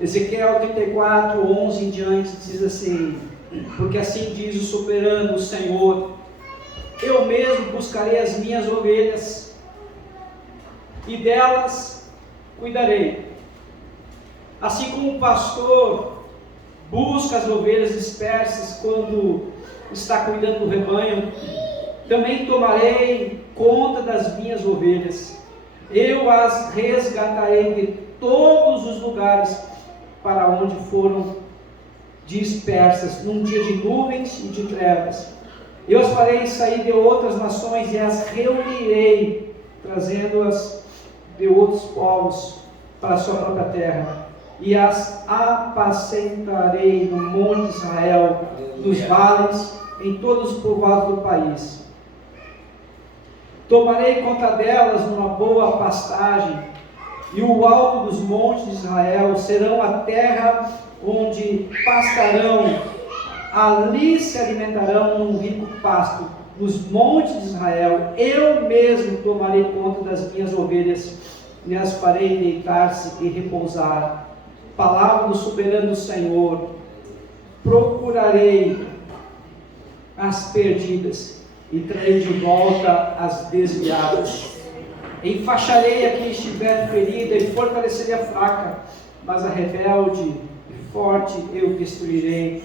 Ezequiel 34, 11 em diante diz assim: porque assim diz o soberano, o Senhor, eu mesmo buscarei as minhas ovelhas e delas cuidarei. Assim como o pastor busca as ovelhas dispersas quando está cuidando do rebanho, também tomarei conta das minhas ovelhas. Eu as resgatarei de todos os lugares para onde foram dispersas, num dia de nuvens e de trevas. Eu as farei sair de outras nações e as reunirei, trazendo-as de outros povos para a sua própria terra. E as apacentarei no monte de Israel, nos vales, em todos os povoados do país. Tomarei conta delas numa boa pastagem, e o alto dos montes de Israel serão a terra onde pastarão, ali se alimentarão num rico pasto. Nos montes de Israel, eu mesmo tomarei conta das minhas ovelhas, e as farei deitar-se e repousar. Palavra do soberano Senhor: procurarei as perdidas e trarei de volta as desviadas. Enfaixarei a quem estiver ferida e fortalecerei a fraca, mas a rebelde e forte eu destruirei.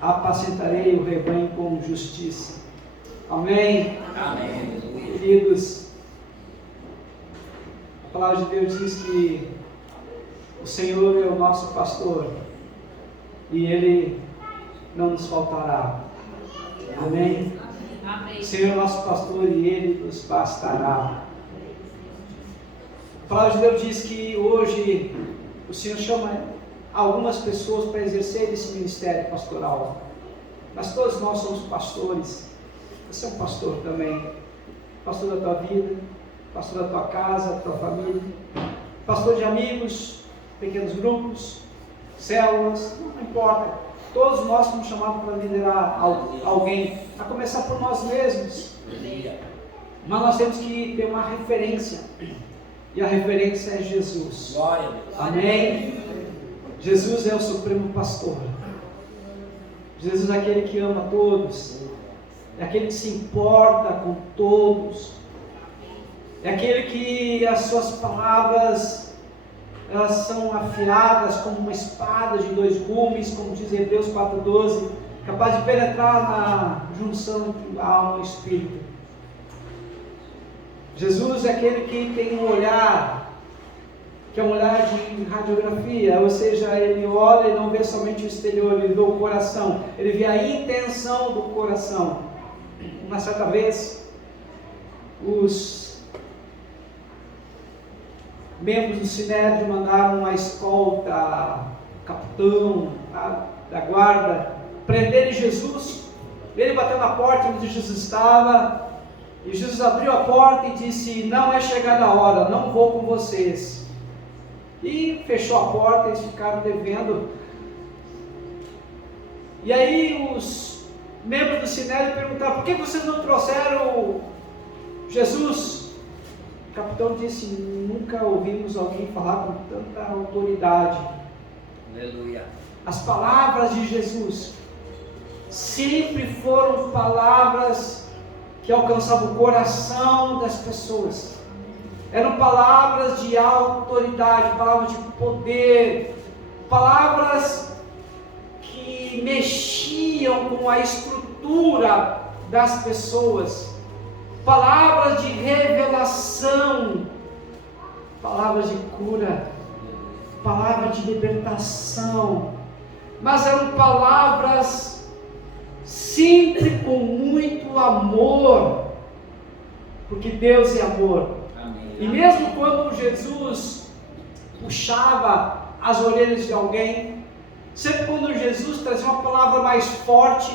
Apacentarei o rebanho com justiça. Amém? Amém. Queridos, a palavra de Deus diz que o Senhor é o nosso pastor e Ele não nos faltará. Amém? Amém. O Senhor é o nosso pastor e Ele nos bastará. A palavra de Deus diz que hoje o Senhor chama algumas pessoas para exercer esse ministério pastoral, mas todos nós somos pastores. Você é um pastor também, pastor da tua vida, pastor da tua casa, da tua família, pastor de amigos, pequenos grupos, células, não importa. Todos nós somos chamados para liderar alguém, a começar por nós mesmos. Mas nós temos que ter uma referência, e a referência é Jesus. Glória a Deus. Amém? Jesus é o supremo pastor. Jesus é aquele que ama todos, é aquele que se importa com todos, é aquele que as suas palavras, elas são afiadas como uma espada de dois gumes, como diz Hebreus 4,12, capaz de penetrar na junção entre alma e espírito. Jesus é aquele que tem um olhar, que é um olhar de radiografia, ou seja, ele olha e não vê somente o exterior, ele vê o coração, ele vê a intenção do coração. Uma certa vez, os membros do Sinédrio mandaram uma escolta, capitão da guarda, prenderem Jesus. Ele bateu na porta onde Jesus estava, e Jesus abriu a porta e disse: não é chegada a hora, não vou com vocês. E fechou a porta, eles ficaram devendo. E aí os membros do Sinédrio perguntaram: por que vocês não trouxeram Jesus? O capitão disse: nunca ouvimos alguém falar com tanta autoridade. Aleluia. As palavras de Jesus sempre foram palavras que alcançavam o coração das pessoas. Eram palavras de autoridade, palavras de poder, palavras que mexiam com a estrutura das pessoas, palavras de revelação, palavras de cura, palavras de libertação, mas eram palavras sempre com muito amor, porque Deus é amor. Amém. E mesmo quando Jesus puxava as orelhas de alguém, sempre quando Jesus trazia uma palavra mais forte,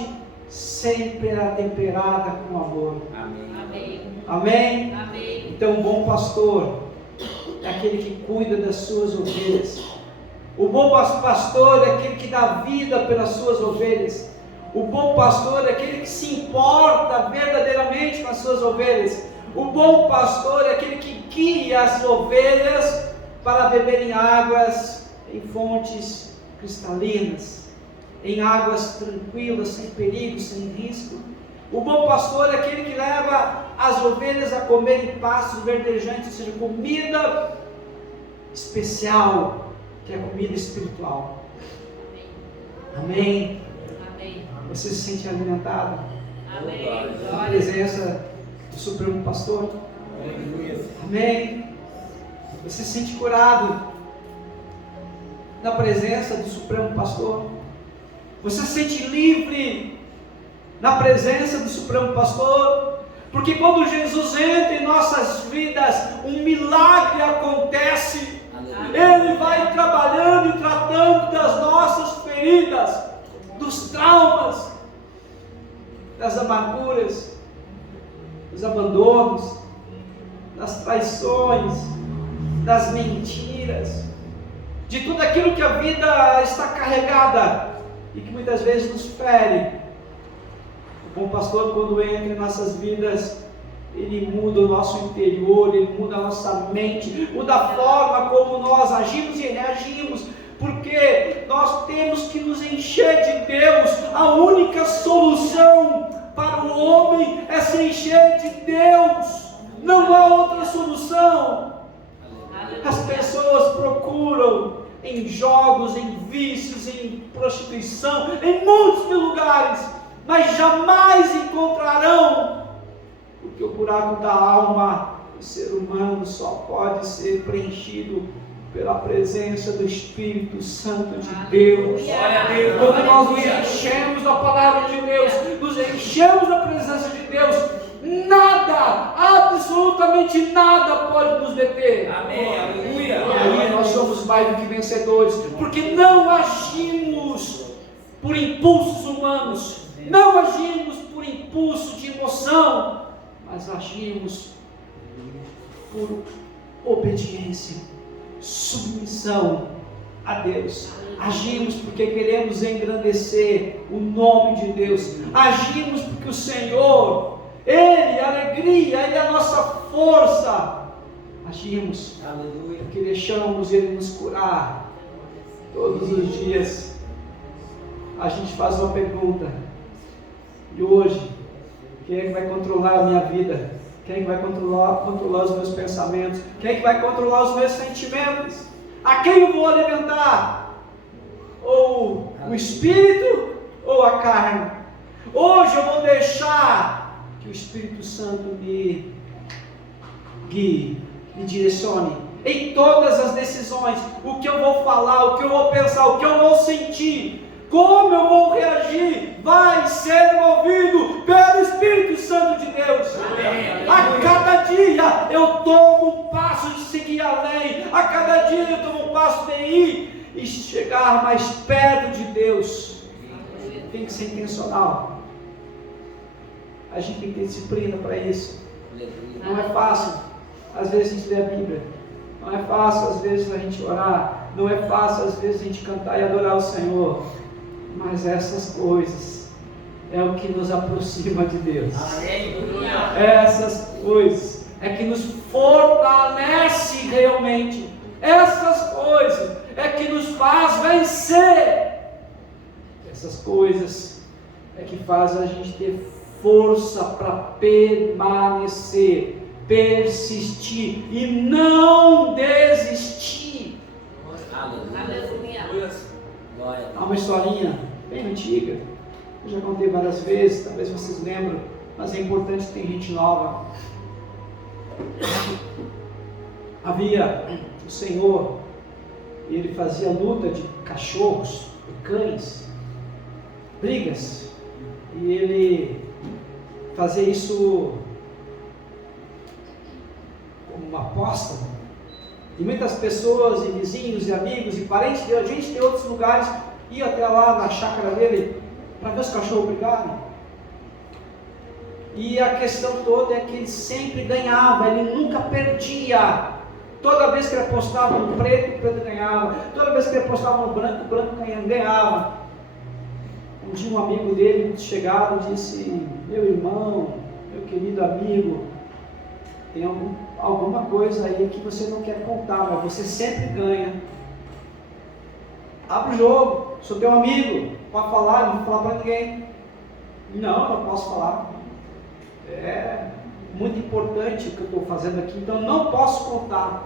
sempre era temperada com amor. Amém. Amém. Amém? Amém. Então, o bom pastor é aquele que cuida das suas ovelhas. O bom pastor é aquele que dá vida pelas suas ovelhas. O bom pastor é aquele que se importa verdadeiramente com as suas ovelhas. O bom pastor é aquele que guia as ovelhas para beberem águas em fontes cristalinas, em águas tranquilas, sem perigo, sem risco. O bom pastor é aquele que leva as ovelhas a comer em pastos verdejantes, ou seja, comida especial, que é a comida espiritual. Amém? Amém. Você se sente alimentado Amém. na presença do Supremo Pastor? Amém? Você se sente curado na presença do Supremo Pastor? Você se sente livre na presença do Supremo Pastor? Porque quando Jesus entra em nossas vidas, um milagre acontece. Ele vai trabalhando e tratando das nossas feridas, dos traumas, das amarguras, dos abandonos, das traições, das mentiras, de tudo aquilo que a vida está carregada e que muitas vezes nos fere. O bom pastor, quando entra em nossas vidas, ele muda o nosso interior, ele muda a nossa mente, muda a forma como nós agimos e reagimos, porque nós temos que nos encher de Deus. A única solução para o homem é se encher de Deus, não há outra solução. As pessoas procuram em jogos, em vícios, em prostituição, em muitos lugares, mas jamais encontrarão, porque o buraco da alma do ser humano só pode ser preenchido pela presença do Espírito Santo de Deus. Quando nós nos enchemos da palavra de Deus, nos enchemos da presença de Deus, nada, absolutamente nada pode nos deter. Amém, aleluia. E aí nós somos mais do que vencedores, porque não agimos por impulsos humanos, não agimos por impulso de emoção, mas agimos por obediência, submissão a Deus. Agimos porque queremos engrandecer o nome de Deus. Agimos porque o Senhor, Ele é a alegria, Ele é a nossa força. Agimos porque deixamos Ele nos curar todos os dias. A gente faz uma pergunta: e hoje, quem é que vai controlar a minha vida? Quem é que vai controlar os meus pensamentos? Quem é que vai controlar os meus sentimentos? A quem eu vou alimentar? Ou o Espírito ou a carne? Hoje eu vou deixar que o Espírito Santo me guie, me direcione em todas as decisões. O que eu vou falar, o que eu vou pensar, o que eu vou sentir, como eu vou reagir, vai ser movido pelo Espírito Santo de Deus. Amém. A cada dia eu tomo um passo de seguir a lei. A cada dia eu tomo um passo de ir e chegar mais perto de Deus. Tem que ser intencional. A gente tem que ter disciplina para isso. Não é fácil, às vezes, a gente ler a Bíblia. Não é fácil, às vezes, a gente orar. Não é fácil, às vezes, a gente cantar e adorar o Senhor. Mas essas coisas é o que nos aproxima de Deus. Essas coisas é que nos fortalece realmente. Essas coisas é que nos faz vencer. Essas coisas é que fazem a gente ter força para permanecer, persistir e não desistir. Aleluia. Há uma historinha bem antiga, eu já contei várias vezes, talvez vocês lembram, mas é importante que tem gente nova. Havia o Senhor, e ele fazia luta de cachorros, de cães, brigas, e ele fazia isso como uma aposta. E muitas pessoas, e vizinhos, e amigos, e parentes, e gente de outros lugares, ia até lá na chácara dele para ver os cachorros brigarem. E a questão toda é que ele sempre ganhava, ele nunca perdia. Toda vez que ele apostava no preto, o preto ganhava. Toda vez que ele apostava no branco, o branco ganhava. Um dia um amigo dele, muito chegado, disse: meu irmão, meu querido amigo, tem alguma coisa aí que você não quer contar, mas você sempre ganha. Abre o jogo, sou teu amigo, pode falar, não vou falar para ninguém. Não posso falar. É muito importante o que eu estou fazendo aqui, então não posso contar.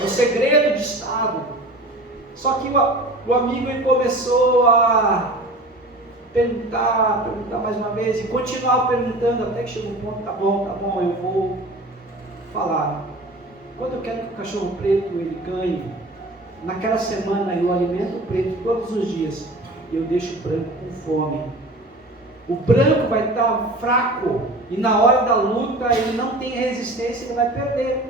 É um segredo de Estado. Só que o amigo ele começou a perguntar mais uma vez, e continuar perguntando, até que chegou um ponto, tá bom, eu vou falar. Quando eu quero que o cachorro preto ele ganhe, naquela semana eu alimento o preto todos os dias, e eu deixo o branco com fome. O branco vai estar fraco, e na hora da luta ele não tem resistência, ele vai perder.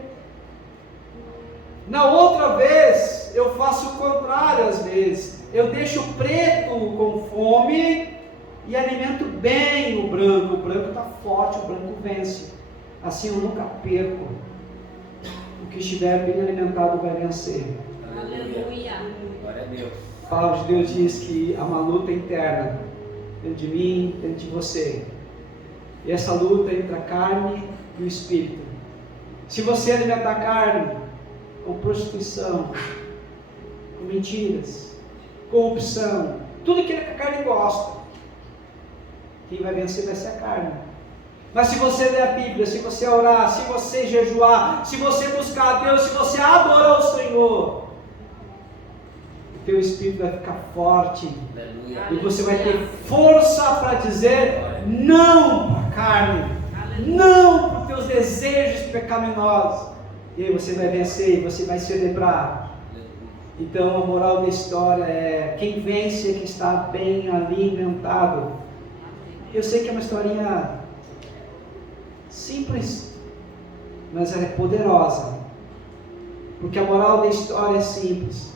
Na outra vez, eu faço o contrário às vezes. Eu deixo o preto com fome e alimento bem o branco. O branco está forte, o branco vence. Assim eu nunca perco. O que estiver bem alimentado vai vencer. Aleluia. Glória a Deus. A palavra de Deus diz que há uma luta interna dentro de mim, dentro de você. E essa luta é entre a carne e o espírito. Se você alimentar a carne com prostituição, com mentiras, corrupção, tudo aquilo que a carne gosta, quem vai vencer vai ser a carne. Mas se você ler a Bíblia, se você orar, se você jejuar, se você buscar a Deus, se você adorar o Senhor, o teu espírito vai ficar forte. Aleluia. E você vai ter força para dizer não para a carne, não para os teus desejos pecaminosos. E aí você vai vencer, e você vai celebrar. Então a moral da história é: quem vence é que está bem alimentado. Eu sei que é uma historinha simples, mas ela é poderosa, porque a moral da história é simples.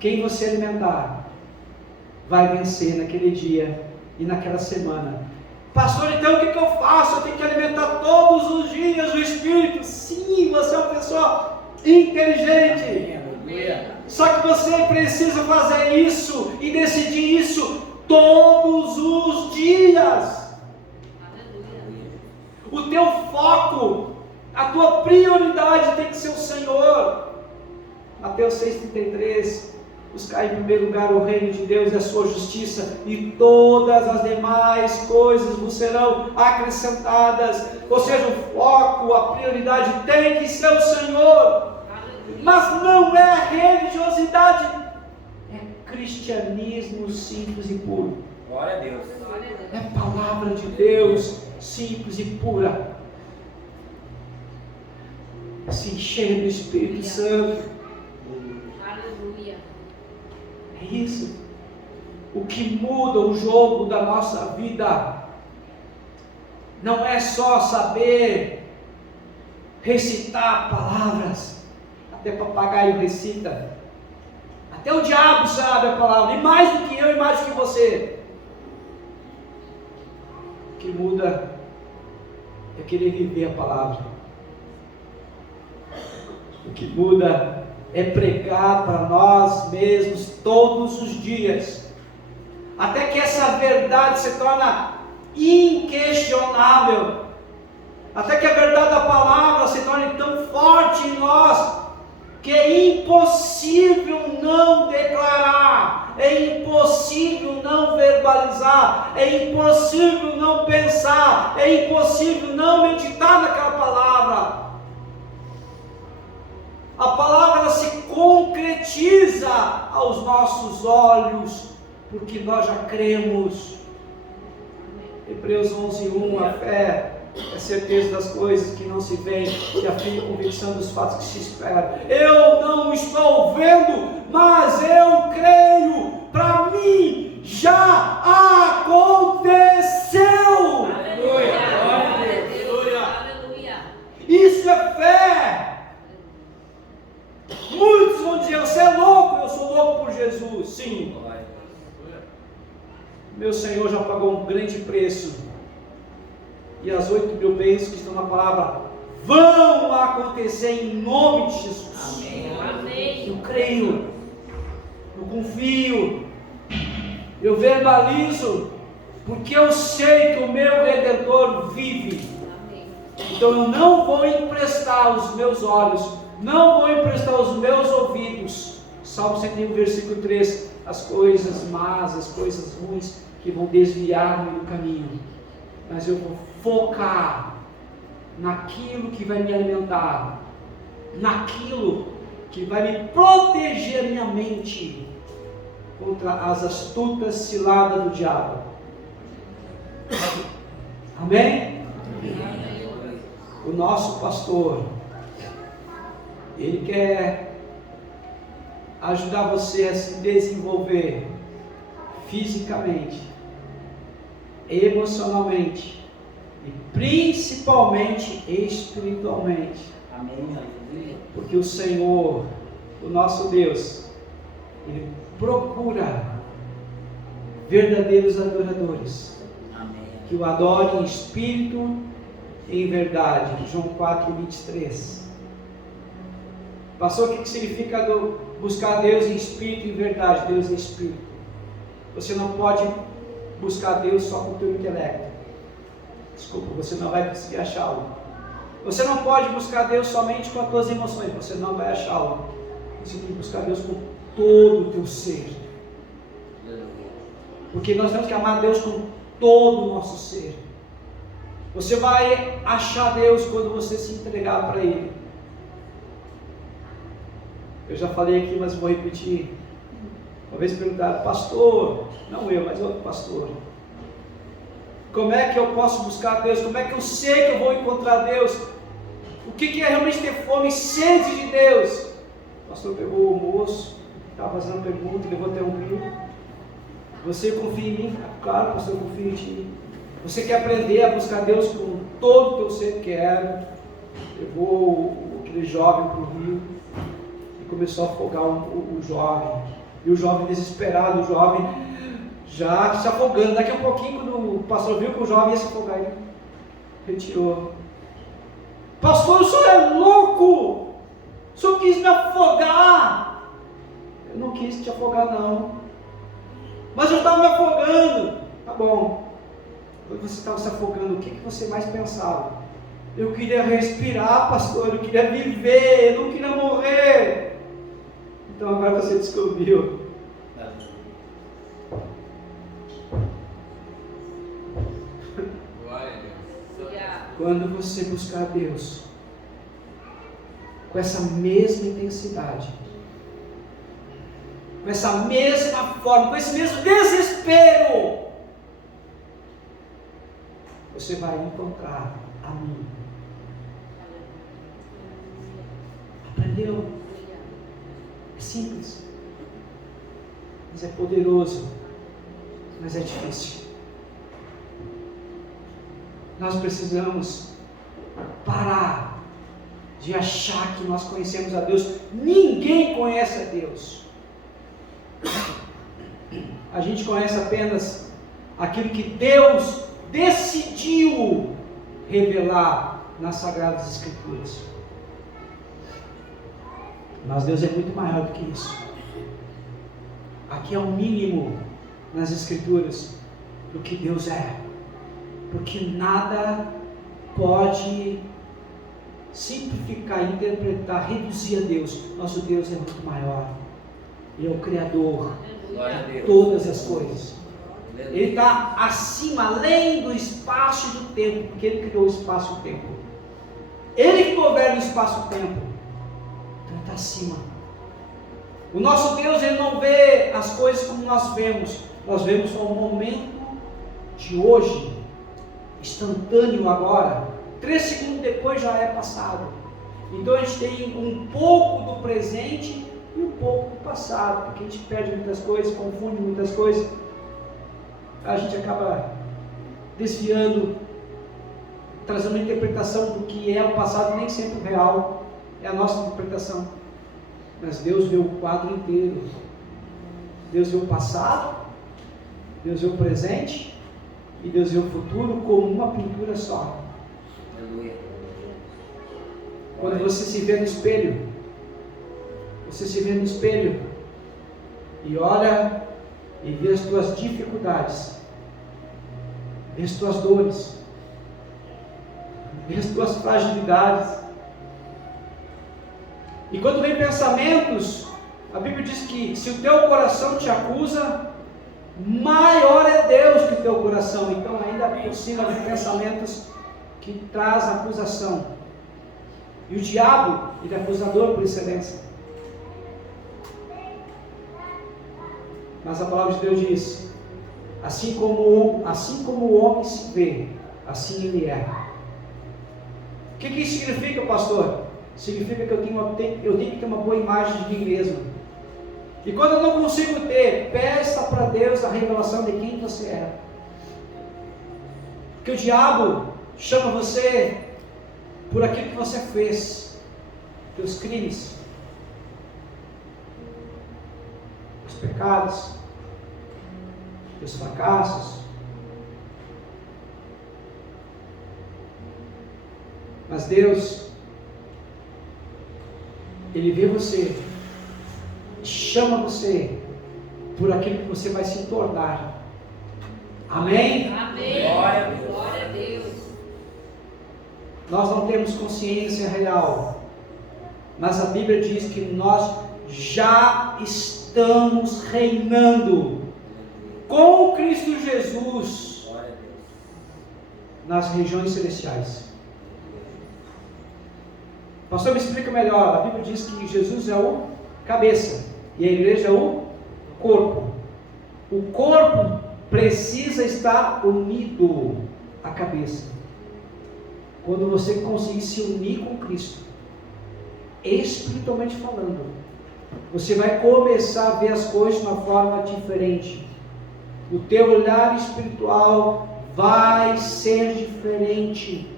Quem você alimentar vai vencer naquele dia e naquela semana. Pastor, então o que eu faço? Eu tenho que alimentar todos os dias o Espírito. Sim, você é uma pessoa inteligente. Só que você precisa fazer isso e decidir isso todos os dias. O teu foco, a tua prioridade tem que ser o Senhor. Mateus 6,33. Buscar em primeiro lugar o reino de Deus e a sua justiça, e todas as demais coisas vos serão acrescentadas. Ou seja, o foco, a prioridade tem que ser o Senhor. Mas não é religiosidade, é cristianismo simples e puro. Glória a Deus. É a palavra de Deus simples e pura, se encher do Espírito Santo. É isso. O que muda o jogo da nossa vida não é só saber recitar palavras. Até papagaio recita, até o diabo sabe a palavra, e mais do que eu, e mais do que você. O que muda é querer viver a palavra. O que muda é pregar para nós mesmos todos os dias, até que essa verdade se torne inquestionável, até que a verdade da palavra se torne tão forte em nós, que é impossível não declarar, é impossível não verbalizar, é impossível não pensar, é impossível não meditar naquela palavra. A palavra ela se concretiza aos nossos olhos, porque nós já cremos. Hebreus 11:1, a fé é certeza das coisas que não se veem, e a firme convicção dos fatos que se esperam. Eu não estou vendo, mas eu creio. Para mim já aconteceu. Aleluia. Aleluia. Isso é fé. Muitos vão dizer: você é louco. Eu sou louco por Jesus. Sim, meu Senhor já pagou um grande preço, e as 8.000 bênçãos que estão na palavra vão acontecer em nome de Jesus. Amém. Eu creio, eu confio, eu verbalizo, porque eu sei que o meu Redentor vive. Então eu não vou emprestar os meus olhos, não vou emprestar os meus ouvidos, Salmo 101, versículo 3, as coisas más, as coisas ruins que vão desviar-me do caminho, mas eu vou focar naquilo que vai me alimentar, naquilo que vai me proteger minha mente contra as astutas ciladas do diabo. Amém? O nosso pastor, ele quer ajudar você a se desenvolver fisicamente, emocionalmente e principalmente espiritualmente. Amém. Porque o Senhor, o nosso Deus, Ele procura verdadeiros adoradores, Amém. que o adorem em espírito e em verdade. João 4:23. Pastor, o que significa buscar Deus em espírito e em verdade? Deus é espírito. Você não pode buscar Deus só com o teu intelecto. Desculpa, você não vai conseguir achá-lo. Você não pode buscar Deus somente com as tuas emoções, você não vai achá-lo. Você tem que buscar Deus com todo o teu ser. Porque nós temos que amar Deus com todo o nosso ser. Você vai achar Deus quando você se entregar para Ele. Eu já falei aqui, mas vou repetir. Uma vez perguntaram, pastor, não eu, mas outro pastor, como é que eu posso buscar Deus? Como é que eu sei que eu vou encontrar Deus? O que é realmente ter fome e sede de Deus? O pastor pegou o moço, estava fazendo uma pergunta, levou até um rio. Você confia em mim? Claro, pastor, eu confio em ti. Você quer aprender a buscar Deus com todo o teu ser? Quero. Levou aquele jovem para o rio e começou a afogar o jovem. E o jovem desesperado, o jovem já se afogando. Daqui a pouquinho, quando o pastor viu que o jovem ia se afogar, ele retirou. Pastor, o senhor é louco! O senhor quis me afogar! Eu não quis te afogar, não. Mas eu estava me afogando. Tá bom. Quando você estava se afogando, o que você mais pensava? Eu queria respirar, pastor. Eu queria viver. Eu não queria morrer. Então agora você descobriu. Quando você buscar Deus com essa mesma intensidade, com essa mesma forma, com esse mesmo desespero, você vai encontrar a mim. Aprendeu? É simples, mas é poderoso, mas é difícil. Nós precisamos parar de achar que nós conhecemos a Deus. Ninguém conhece a Deus. A gente conhece apenas aquilo que Deus decidiu revelar nas Sagradas Escrituras. Mas Deus é muito maior do que isso. Aqui é o mínimo nas Escrituras do que Deus é. Porque nada pode simplificar, interpretar, reduzir a Deus. Nosso Deus é muito maior. Ele é o Criador de todas as coisas. Ele está acima, além do espaço e do tempo, porque Ele criou o espaço e o tempo. Ele que governa o espaço e o tempo. Então Ele está acima. O nosso Deus, Ele não vê as coisas como nós vemos. Nós vemos só o momento de hoje, instantâneo agora. 3 segundos depois já é passado. Então a gente tem um pouco do presente e um pouco do passado, porque a gente perde muitas coisas, confunde muitas coisas. A gente acaba desviando, trazendo uma interpretação do que é o passado, nem sempre o real, é a nossa interpretação. Mas Deus vê o quadro inteiro. Deus vê o passado, Deus vê o presente e Deus vê o futuro como uma pintura só. Aleluia. Quando você se vê no espelho, você se vê no espelho e olha e vê as tuas dificuldades, vê as tuas dores, vê as tuas fragilidades. E quando vem pensamentos A Bíblia diz que se o teu coração te acusa, maior é Deus que o teu coração. Então ainda é possível haver pensamentos que traz acusação. E o diabo, ele é acusador por excelência. Mas a palavra de Deus diz: assim como o homem se vê, assim ele é. O que isso significa, pastor? Significa que eu tenho que ter uma boa imagem de mim mesmo. E quando eu não consigo ter, peça para Deus a revelação de quem você é. Porque o diabo chama você por aquilo que você fez, teus crimes, os pecados, os fracassos. Mas Deus, Ele vê você, chama você por aquilo que você vai se tornar. Amém? Amém. Glória a Deus. Glória a Deus. Nós não temos consciência real, mas a Bíblia diz que nós já estamos reinando com Cristo Jesus Glória a Deus. nas regiões celestiais. Pastor, me explica melhor. A Bíblia diz que Jesus é o cabeça e a igreja é o corpo. O corpo precisa estar unido à cabeça. Quando você conseguir se unir com Cristo, espiritualmente falando, você vai começar a ver as coisas de uma forma diferente. O teu olhar espiritual vai ser diferente.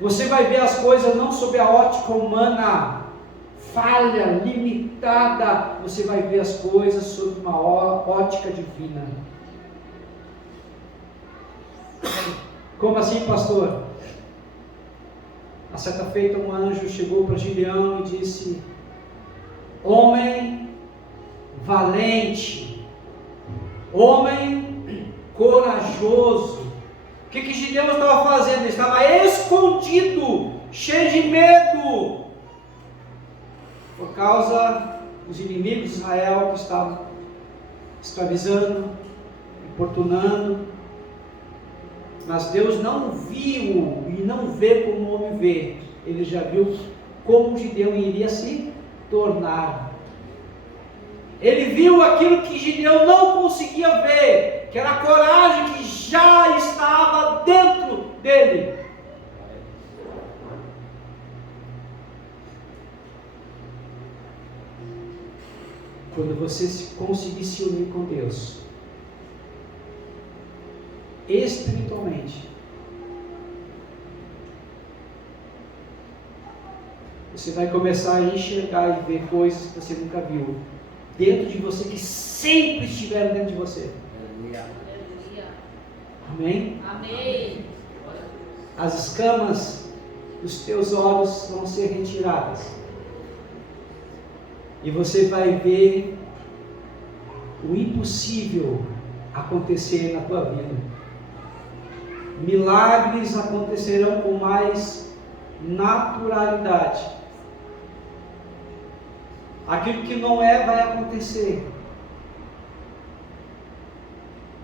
Você vai ver as coisas não sob a ótica humana, falha, limitada. Você vai ver as coisas sob uma ótica divina. Como assim, pastor? A certa feita um anjo chegou para Gideão e disse: homem valente, homem corajoso. O que Gideão estava fazendo? Ele estava escondido, cheio de medo, por causa dos inimigos de Israel que estavam escravizando, importunando. Mas Deus não viu e não vê como o homem vê. Ele já viu como Gideão iria se tornar. Ele viu aquilo que Gideão não conseguia ver, que era a coragem que já estava dentro dele. Quando você conseguir se unir com Deus, espiritualmente, você vai começar a enxergar e ver coisas que você nunca viu dentro de você, que sempre estiveram dentro de você. Aleluia. Amém? Amém. As escamas dos teus olhos vão ser retiradas e você vai ver o impossível acontecer na tua vida. Milagres acontecerão com mais naturalidade. Aquilo que não é vai acontecer.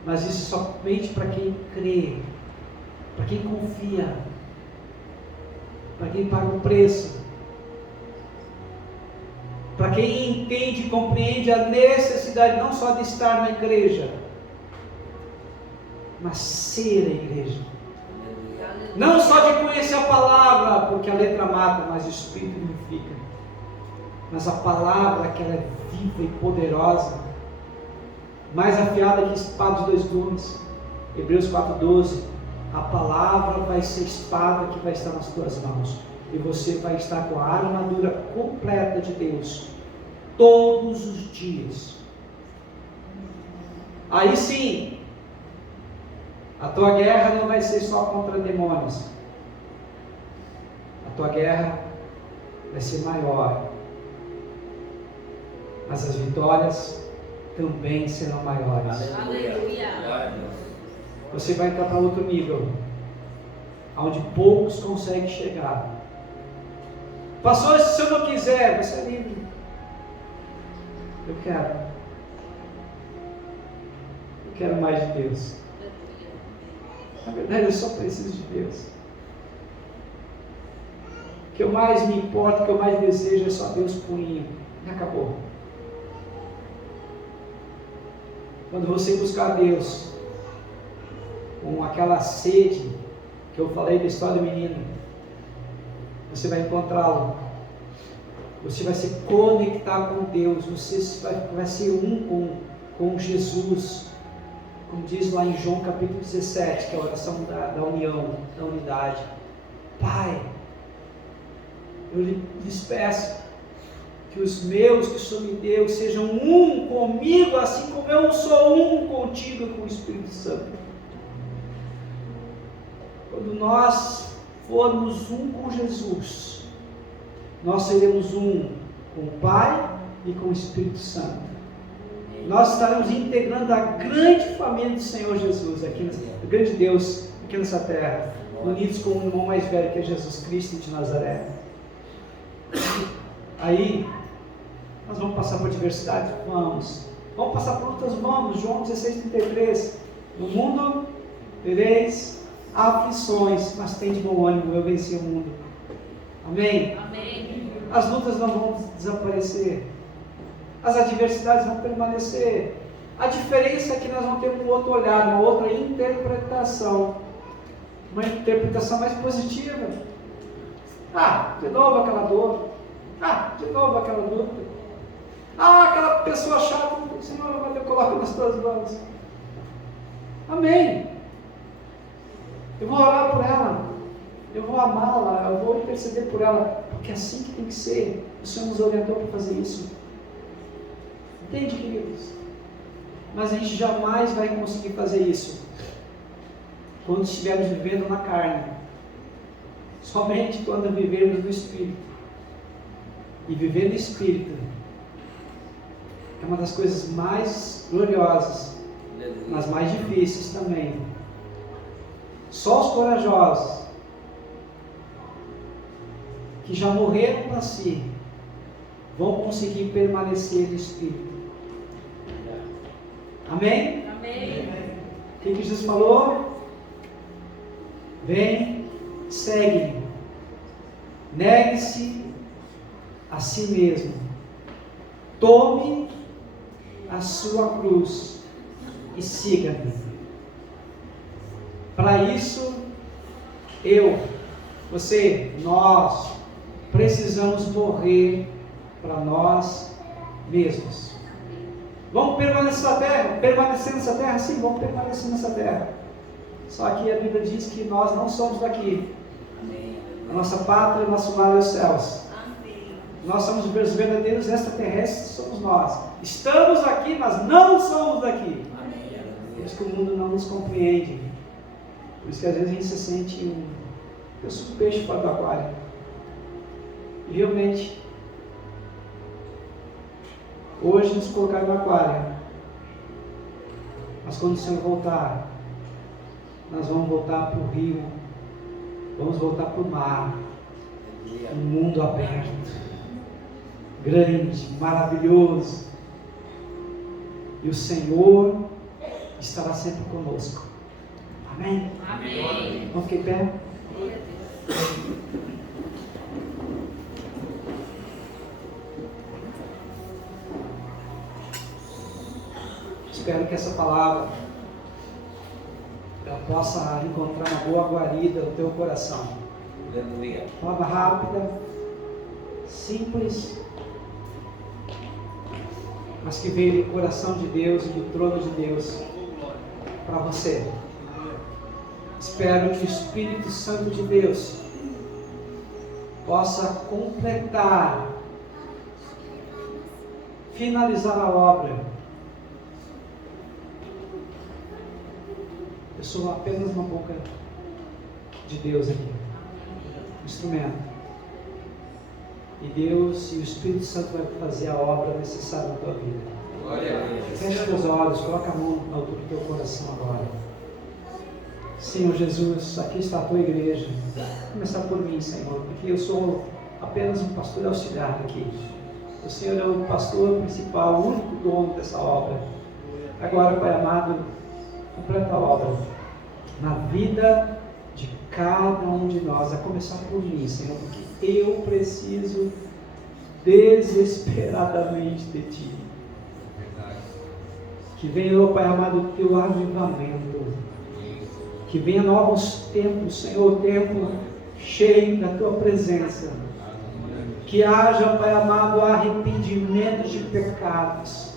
Mas isso somente para quem crê, para quem confia, para quem paga o preço, para quem entende e compreende a necessidade não só de estar na igreja, mas ser a igreja. Não só de conhecer a palavra, porque a letra mata, mas o Espírito vivifica. Mas a palavra, que ela é viva e poderosa, mais afiada que espada de dois gumes. Hebreus 4:12. A palavra vai ser espada que vai estar nas tuas mãos. E você vai estar com a armadura completa de Deus todos os dias. Aí sim, a tua guerra não vai ser só contra demônios. A tua guerra vai ser maior. Mas as vitórias também serão maiores. Aleluia. Glória a Deus. Você vai entrar para outro nível, onde poucos conseguem chegar. Pastor, se eu não quiser, você é livre. Eu quero mais de Deus. Na verdade, eu só preciso de Deus. O que eu mais me importa, o que eu mais desejo é só Deus por mim. E acabou. Quando você buscar Deus com aquela sede que eu falei da história do menino, você vai encontrá-lo. Você vai se conectar com Deus. Você vai ser um com Jesus. Como diz lá em João capítulo 17, que é a oração da união, da unidade. Pai, eu lhes peço que os meus que são de Deus sejam um comigo, assim como eu sou um contigo e com o Espírito Santo. Quando nós formos um com Jesus, nós seremos um com o Pai e com o Espírito Santo. Nós estaremos integrando a grande família do Senhor Jesus, o grande Deus aqui nessa terra, unidos com o irmão mais velho que é Jesus Cristo de Nazaré. Aí, nós vamos passar por adversidade? Vamos passar por lutas? Vamos. João 16:33. No mundo tereis aflições, mas tem de bom ânimo, eu venci o mundo. Amém? Amém. As lutas não vão desaparecer, as adversidades vão permanecer. A diferença é que nós vamos ter um outro olhar, uma outra interpretação, uma interpretação mais positiva. De novo aquela dor, de novo aquela luta, aquela pessoa chata. Senhor, eu coloco nas tuas mãos. Amém. Eu vou orar por ela, eu vou amá-la, eu vou interceder por ela, porque é assim que tem que ser. O Senhor nos orientou para fazer isso. Entende, queridos? Mas a gente jamais vai conseguir fazer isso quando estivermos vivendo na carne. Somente quando vivermos no Espírito. E viver no Espírito é uma das coisas mais gloriosas, mas mais difíceis também. Só os corajosos que já morreram para si vão conseguir permanecer no Espírito. Amém? Amém. O que Jesus falou? Vem, segue-me. Negue-se a si mesmo. Tome a sua cruz e siga-me. Para isso, você, nós precisamos morrer para nós mesmos. Vamos permanecer nessa terra? Permanecer nessa terra? Sim, vamos permanecer nessa terra. Só que a Bíblia diz que nós não somos daqui. A nossa pátria, o nosso lar é os céus. Nós somos os verdadeiros extraterrestres, somos nós. Estamos aqui, mas não somos daqui. Por isso que o mundo não nos compreende. Por isso que às vezes a gente se sente um peixe fora do aquário. E realmente, hoje nos colocaram no aquário. Mas quando o Senhor voltar, nós vamos voltar para o rio, vamos voltar para o mar, um mundo aberto, grande, maravilhoso, e o Senhor estará sempre conosco. Amém? Amém. Vamos ficar em pé? Espero que essa palavra ela possa encontrar uma boa guarida no teu coração. Aleluia. Palavra rápida, simples, mas que veio do coração de Deus e do trono de Deus para você. Espero que o Espírito Santo de Deus possa completar, finalizar a obra. Eu sou apenas uma boca de Deus aqui, um instrumento. E Deus e o Espírito Santo vai fazer a obra necessária na tua vida. Glória a Deus. Feche teus olhos, coloca a mão na altura do teu coração agora. Senhor Jesus, aqui está a tua igreja. Vou começar por mim, Senhor, porque eu sou apenas um pastor auxiliar aqui. O Senhor é o pastor principal, o único dono dessa obra. Agora, Pai amado, completa a obra na vida de cada um de nós, a começar por mim, Senhor, porque eu preciso desesperadamente de Ti. Que venha, Pai amado, o Teu avivamento, que venha novos tempos, Senhor, tempo cheio da Tua presença, que haja, Pai amado, arrependimento de pecados,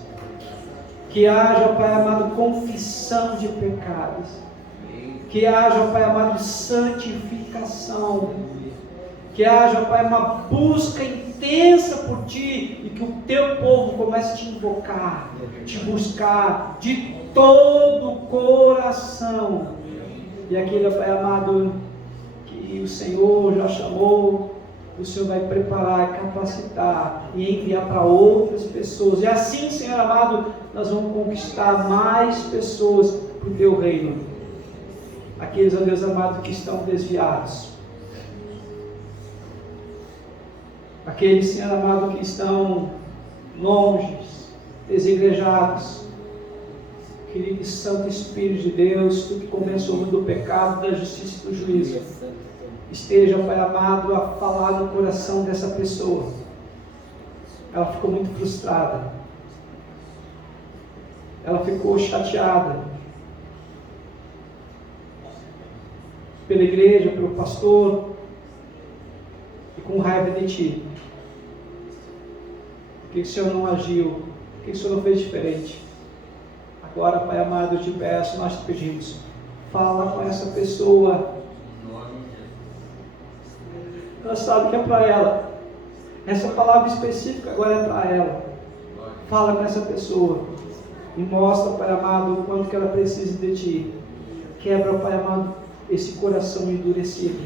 que haja, Pai amado, confissão de pecados, que haja, Pai amado, santificação, que haja, Pai, uma busca intensa por Ti, e que o Teu povo comece a Te invocar, Te buscar de todo o coração, e aquele, Pai amado, que o Senhor já chamou, o Senhor vai preparar, capacitar e enviar para outras pessoas, e assim, Senhor amado, nós vamos conquistar mais pessoas para o Teu reino. Aqueles, ó Deus amado, que estão desviados, aqueles, Senhor amado, que estão longe, desigrejados, querido Santo Espírito de Deus, Tu que convenceu do pecado, da justiça e do juízo, esteja, Pai amado, a falar no coração dessa pessoa. Ela ficou muito frustrada, ela ficou chateada pela igreja, pelo pastor, e com raiva de Ti. Por que o Senhor não agiu? Por que o Senhor não fez diferente? Agora, Pai amado, eu Te peço, nós Te pedimos, fala com essa pessoa. Ela sabe que é para ela. Essa palavra específica agora é para ela. Fala com essa pessoa e mostra, Pai amado, o quanto que ela precisa de Ti. Quebra, Pai amado, esse coração endurecido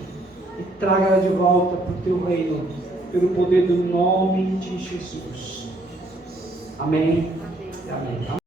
e traga ela de volta para o Teu reino, pelo poder do nome de Jesus. Amém. Amém.